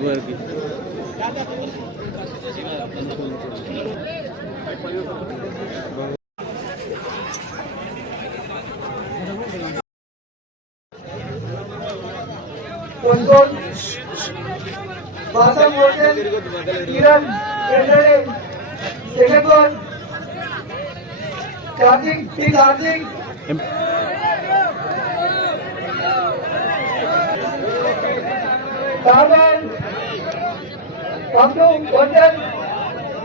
Pues, Cuando ভাষণ করছেন কিরণ পেন্ডারে সেকেন্ডর charging টি charging? তারপর পান্ডু ভঞ্জন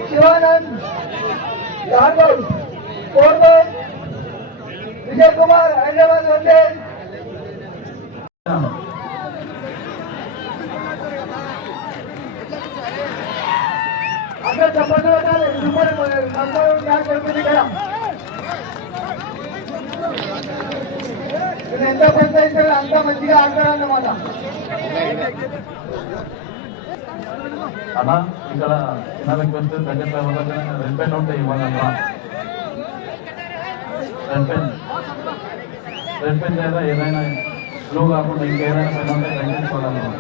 শিবানন্দ যাদব কোরবন विजय कुमार हैदराबाद वंदे పెట్టాలి సూపర్ అందరూ జ్ఞానం పడుతుంది కదా నేను ఎంత పెద్ద అయితే అంత మంచిగా ఆడతారన్నమాట అన్నా ఇక్కడ చిన్న రిక్వెస్ట్ దగ్గర ఎవరికైనా రెడ్ పెన్ ఉంటే ఇవ్వాలన్నా రెడ్ పెన్ రెడ్ పెన్ లేదా ఏదైనా బ్లూ కాకుండా ఇంకేదైనా పెన్ ఉంటే తగ్గించుకోవాలన్నా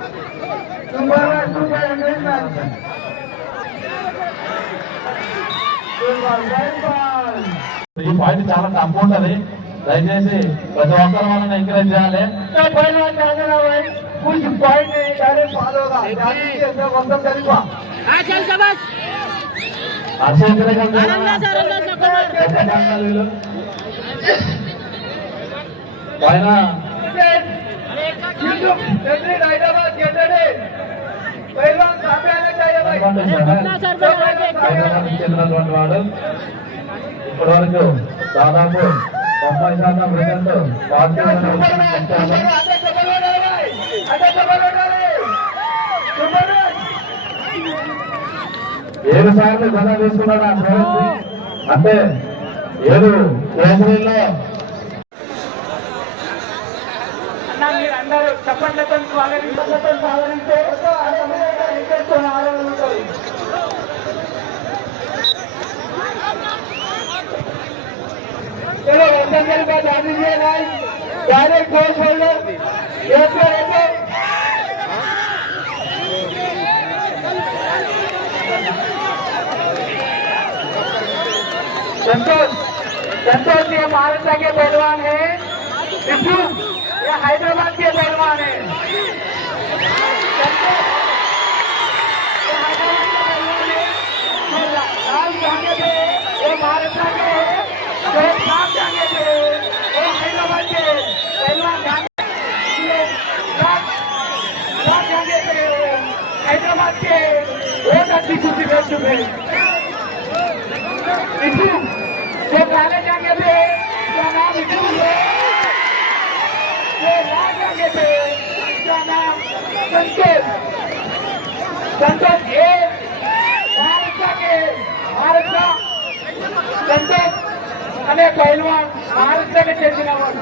ఈ పాయింట్ చాలా టఫ్ ఉంటుంది దయచేసి ప్రతి ఒక్కరు వాళ్ళని ఎంకరేజ్ చేయాలి तो पहला जाने भाई कुछ पॉइंट नहीं डायरेक्ट फॉलो होगा जाने की ऐसा मतलब तरीका हाँ चल शाबाश అర్షేంద్ర గారు आनंद सर आनंद सर कुमार పెద్ద కారణాలు వీళ్ళు. పైన यूट्यूब एंट्री వాడు ఇప్పటి వరకు దాదాపు తొంభై శాతం ప్రజలు ఏడు సార్లు జనం తీసుకున్నాడు ఆ అంటే ఏడు కేసులలో చెప్పండి స్వాగతించే चलो अंदर का बता दीजिए भाई डायरेक्ट गोल छोड़ लो एक पर एक संतोष संतोष, ये महाराष्ट्र के पहलवान है। विष्णु, ये हैदराबाद के पहलवान है। संतोष छठी सूची भेज चुके इसी जो पहले जाने थे क्या नाम इसी हुए जो लाल जाने थे क्या नाम संकेत। संकेत एक भारत के भारत का। संकेत અને પહેલવાન ભારત ને ચેતનાવન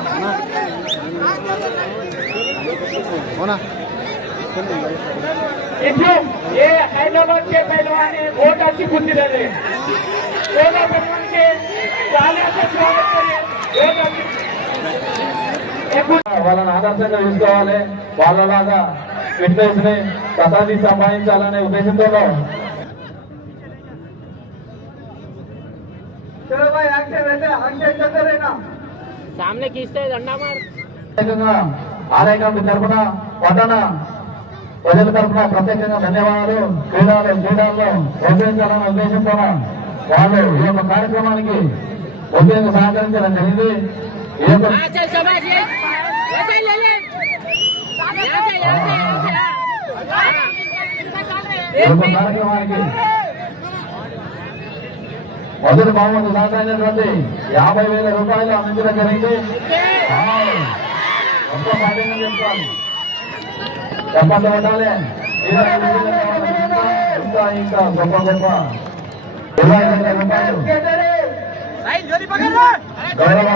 इधर ये हैदराबाद के पहलवान है बहुत अच्छी बुद्धि रहे दोनों पहलवान के तालियां से स्वागत करिए बहुत अच्छी एक వాళ్ళని ఆదర్శంగా తీసుకోవాలి వాళ్ళలాగా ఫిట్నెస్ ని పతాన్ని సంపాదించాలనే ఉద్దేశంతో चलो भाई एक्शन रहते एक्शन चलते रहना सामने खींचते डंडा मार ప్రత్యేకంగా ఆలయ కమిటీ తరఫున పట్టణ ప్రజల తరఫున ప్రత్యేకంగా ధన్యవాదాలు. క్రీడలు క్రీడల్లో ఉపయోగించాలన్న ఉద్దేశంతో వాళ్ళు ఈ యొక్క కార్యక్రమానికి ఉద్యోగ సహకరించడం జరిగింది. ఈ కార్యక్రమానికి మొదటి బహుమతి సాధించినటువంటి యాభై వేల రూపాయలు అందించడం జరిగింది. ఎంతో సాధ్యంగా చెప్తాను ఒప్పందం ఉండాలి ఇంకా ఇంకా గొప్ప గొప్ప గౌరవ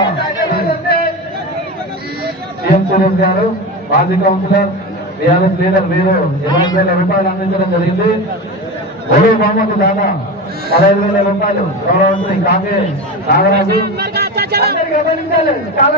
సీఎం సురేష్ గారు మాజీ కౌన్సిలర్ టీఆర్ఎస్ లీడర్ మీరు ఇరవై వేల రూపాయలు అందించడం జరిగింది ఒడు బహుమతి దాదా పదహైదు వేల రూపాయలు గౌరవశ్రీ కాకే నాగరాజు చాలా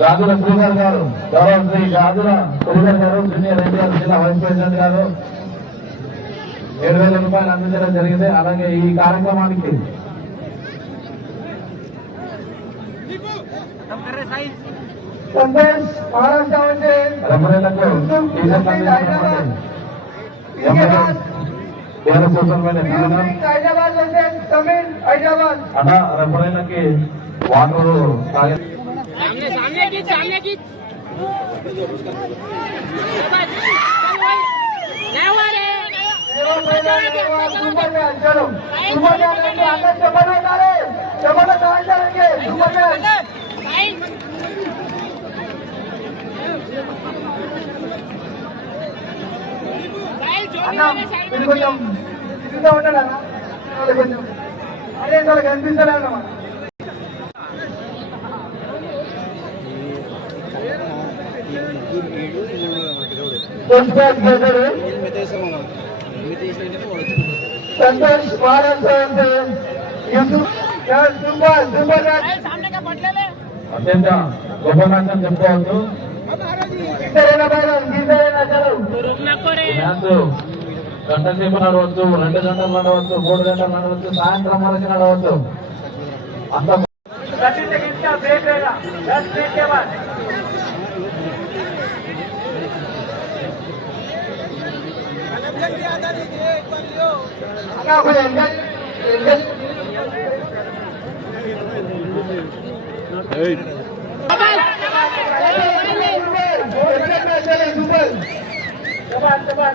గాజుల శ్రీధర్ గారు గౌరవ శ్రీ గాజుల శ్రీధర్ గారు జూనియర్ ఎన్టీఆర్ జిల్లా వైస్ ప్రెసిడెంట్ గారు. ఏడు వేల రూపాయలు అందించడం జరిగింది. అలాగే ఈ కార్యక్రమానికి హైదరాబాద్. అన్న రెఫరైలకి వాటర్ की सामने की नहीं हुआ रे सुपर मैच चलो చదువు रुक नको रे ఈ మ్యాచ్ గంట సేపు నడవచ్చు రెండు గంటలు నడవచ్చు మూడు గంటలు నడవచ్చు సాయంత్రం వరకు నడవచ్చు అంత cepat cepat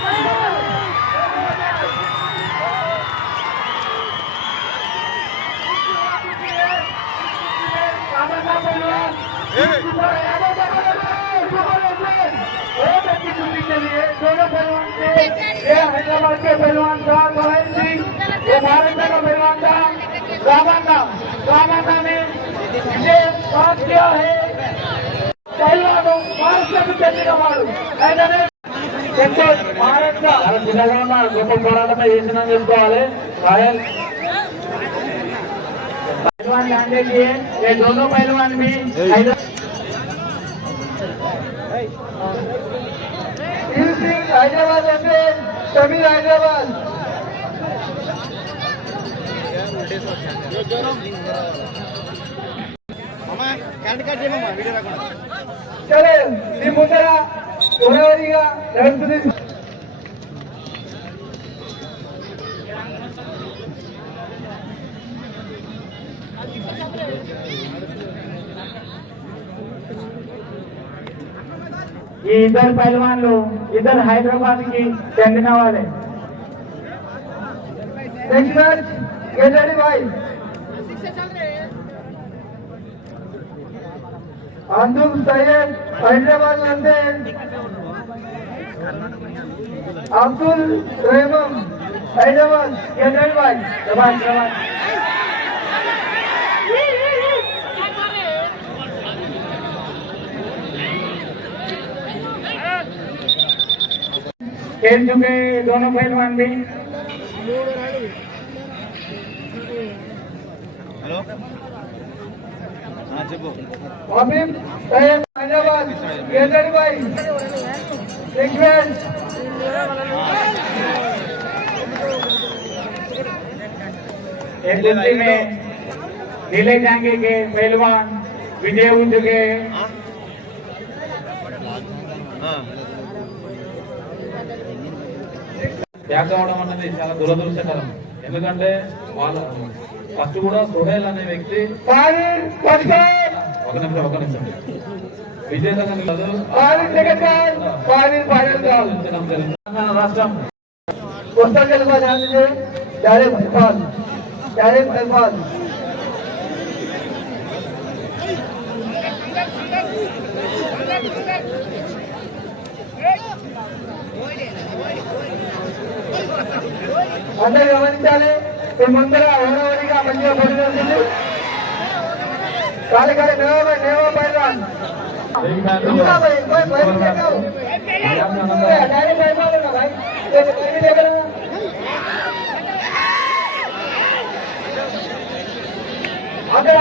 पहलवान से ये हैदराबाद के पहलवान था सोहेल सिंह ये महाराष्ट्र का पहलवान था रामाना रामाना ने विशेष बात किया है पहलवानों महाराष्ट्र को చెందిన వాడు ఆయననే సంతోష్ మహారాష్ట్ర చాలా చిన్నగా ఉన్న గొప్ప పోరాటమే చేసిన చేసుకోవాలి రాయల్ पहलवान ध्यान दीजिए ये दोनों पहलवान भी సింగ్ హైదరాబాద్ ఎంపీ సమీర్ హైదరాబాద్ సరే మీ ముందర ఎవరెవరిగా నడుస్తుంది ఈ ఇద్దరు పైల్వాన్లు ఇద్దరు హైదరాబాద్కి చెందిన వాళ్ళే next match get ready boy అందుకు సయ్యద్ హైదరాబాద్ అంటే Abdul Rehman Hyderabad get ready boy खेल चुके दोनों पहलवान भी हबीब सैयद हैदराबाद केसरी भाई नेक्स्ट मैच एक कुश्ती में नीले जांगे के पहलवान विजय हो चुके हैं త్యాగ అవడం అనేది చాలా దురదృష్టకరం ఎందుకంటే వాళ్ళ ఫస్ట్ కూడా సుహేల్ అనే వ్యక్తి फाइनल पटकर ఒక నిమిషం ఒక నిమిషం విజేతగా నిలదు final second round final final round సాధించడం జరిగింది తెలంగాణ రాష్ట్రం पुस्तक के बाद ध्यान दीजिए प्यारे भगवान प्यारे भगवान అందరు గమనించాలి ఈ ముందర ఎవరెవరిగా మంచిగా పడి జరుగుతుంది కాలి కాలి నేవ నేవ పైన ఇంకా భయ్, భయ్, భయ్, భయ్, భయ్. डायरेक्ट भाई मारो ना भाई ये तो कहीं देख रहा అక్కడ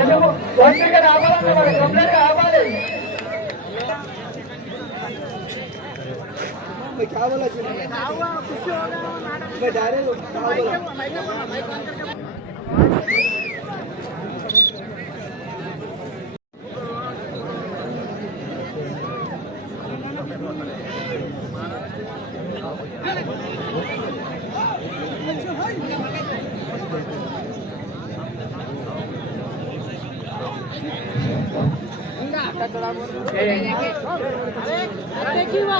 ఎందుకు వంటిగా ఆపాలి మరి కంప్లీట్ గా ఆపాలి मैं क्या बोला जी मैं डायरेक्ट Gracias.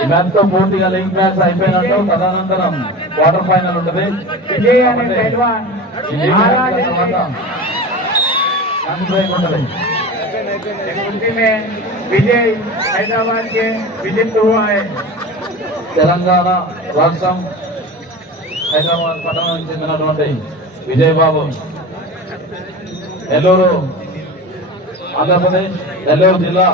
ఇదంతా పూర్తిగా లింక్ మ్యాచ్ అయిపోయినట్టు తదనంతరం క్వార్టర్ ఫైనల్ ఉంటుంది. తెలంగాణ రాష్ట్రం హైదరాబాద్ పట్టణానికి చెందినటువంటి విజయ్ బాబు నెల్లూరు ఆంధ్రప్రదేశ్ నెల్లూరు జిల్లా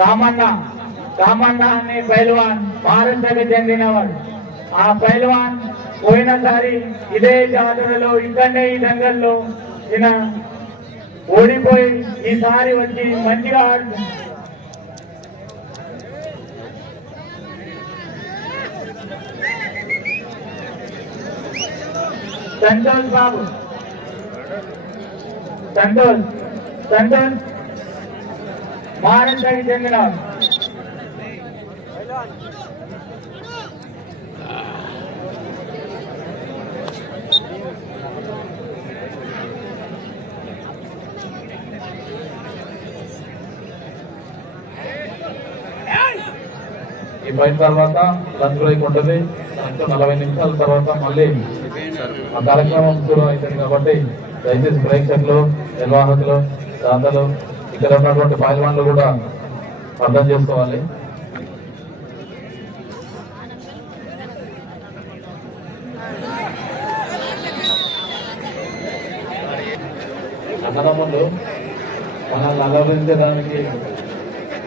కామన్న కామన్న అనే పైల్వాన్ మహారాష్ట్రకు చెందినవాడు. ఆ పైల్వాన్ పోయినసారి ఇదే జాతరలో ఇక్కడనే ఈ దంగల్లో ఈయన ఓడిపోయి ఈసారి వచ్చి మంచిగా ఆడు సంతోష్ బాబు. సంతోష్ సంతోష్. మహారాష్ట్రకి చెందిన ఈ పైన తర్వాత లంచ్ బ్రేక్ ఉంటుంది. లంచ్ నలభై నిమిషాల తర్వాత మళ్ళీ ఆ కార్యక్రమం శురు అవుతుంది కాబట్టి దయచేసి ప్రేక్షకులు నిర్వాహకులు దాతలు ఇక్కడ ఉన్నటువంటి పాల్వాన్లు కూడా అర్థం చేసుకోవాలి. అన్నదమ్ములు మనల్ని అలవరించడానికి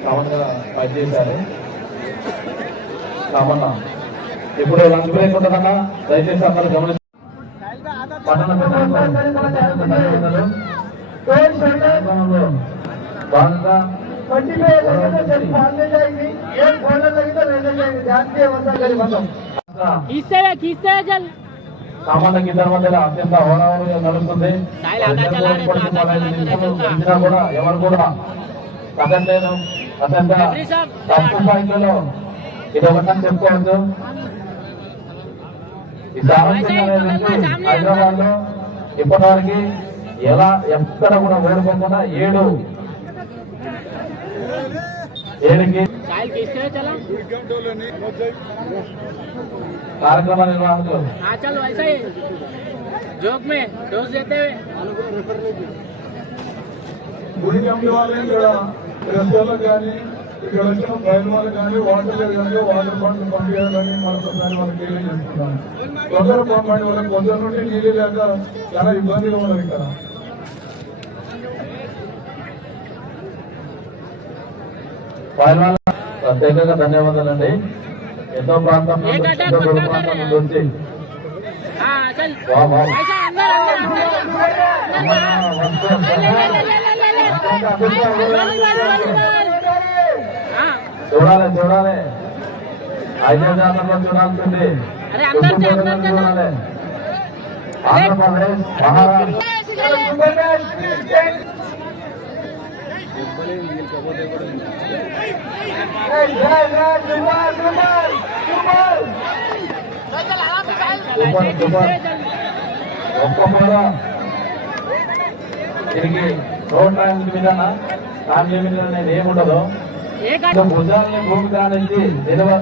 కామన్గా ఫైట్ చేశారు కామన్నా ఇప్పుడు లంచ్ బ్రేక్ ఉంటుందన్నా? దయచేసి అందరూ గమనించారు పట్టణ పెద్దలకు ధన్యవాదాలు. కార్యక్రమంలో భాగంగా मंडी में लगेगा जब फाड़ने जाएंगी एक फाड़ने लगी तो रहने जाएंगे ध्यान से वसा करी मतलब खींचते हुए खींचते हुए चल సామాన్య ఇద్దరి మధ్యలో అత్యంత హోరాహోరీగా నడుస్తుంది సాయిల్ ఆట చలాడే, ఇప్పటికీ ఆట పదహైదు చలాడే, నిమిషాలు చలాడే. గెలిచినా కూడా ఎవరు కూడా కదలేదు అత్యంత రెఫరీ సాబ్, తక్కువ స్థాయిలో ఇది ఒకటని చెప్పుకోవచ్చు ఈ సామర్థ్యం అనేది హైదరాబాద్ లో ఇప్పటివరకు ఎలా ఎక్కడ కూడా ఓడిపోకుండా ఏడు కార్యక్రమ నిర్వాహకులు. జోక్ మే డోస్ చేస్తే గుడి కమిటీ వాళ్ళని కానీ ఇక్కడ వచ్చిన ట్రైన్ వాళ్ళకి కానీ వాటర్ కానీ వాటర్ ఫండ్ పంపించాలని మరొకసారి వాళ్ళకి తెలియజేస్తున్నాం కొందరు పంపండి వాళ్ళకి కొందరు నుండి నీళ్ళు లేక చాలా ఇబ్బందిగా ఉన్నది ఇక్కడ. ప్రత్యేకంగా ధన్యవాదాలండి ఎన్నో ప్రాంతం ప్రాంతం నుండి వచ్చి చూడాలి చూడాలి ఐదేదాంతంలో చూడాల్సింది చూడాలి ఆంధ్రప్రదేశ్ మహారాష్ట్ర తిరిగి రోడ్ టైం విధాన టైం లిమిట్ అనేది ఏముండదు భుజాలని భూమి కానించి నిలవ-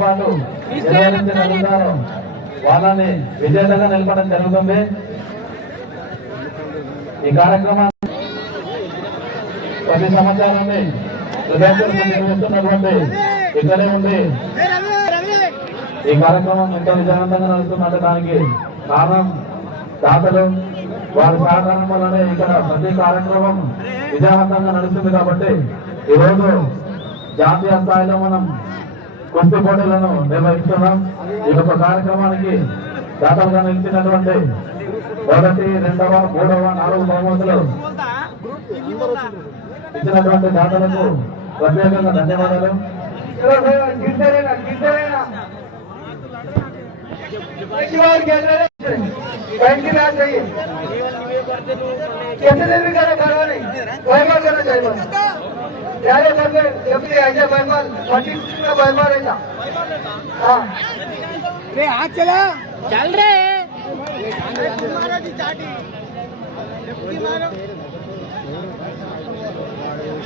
పాటు నిలవరించగలుగుతారు వాళ్ళని విజేతగా నిలపడం జరుగుతుంది ఈ కార్యక్రమాన్ని ప్రతి సమాచారాన్ని హృదయంతో ఇక్కడే ఉంది. ఈ కార్యక్రమం ఎంతో విజయవంతంగా నడుస్తుందంటే కారణం దాతలు వారి సహకారం వల్లనే ఇక్కడ ప్రతి కార్యక్రమం విజయవంతంగా నడుస్తుంది కాబట్టి ఈ రోజు జాతీయ స్థాయిలో మనం కుస్తీ పోటీలను నిర్వహిస్తున్నాం. ఈ యొక్క కార్యక్రమానికి దాతలుగా నిలిచినటువంటి మొదటి రెండవ మూడవ నాలుగు బహుమతులు ఇచ్చినటువంటి దాతలకు ప్రత్యేకంగా ధన్యవాదాలు గిద్దరేనా గిద్దరేనా शिवार केंद्र बैंकिंग राज चाहिए कैसे दिन भी करा करवा नहीं बैमाल करना चाहिए बस यारे घर में जब भी ऐसे बैमाल पट्टी का बैमाल रहेगा हाँ चल रे पक्का ग्रिप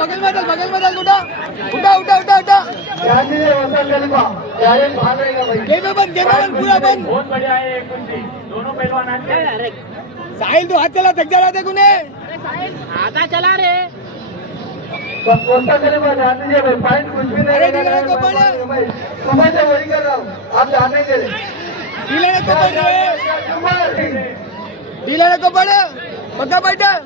बगल में चल बगल में चल उठा उठा उठा उठा. उठा गेमे बंद साहिल तो हाथ चला थक जा रहा था कुने आधा चला रे. सुबह से वही कर रहा हूँ आप जाने के लिए डीलर पड़े. बघा बैठक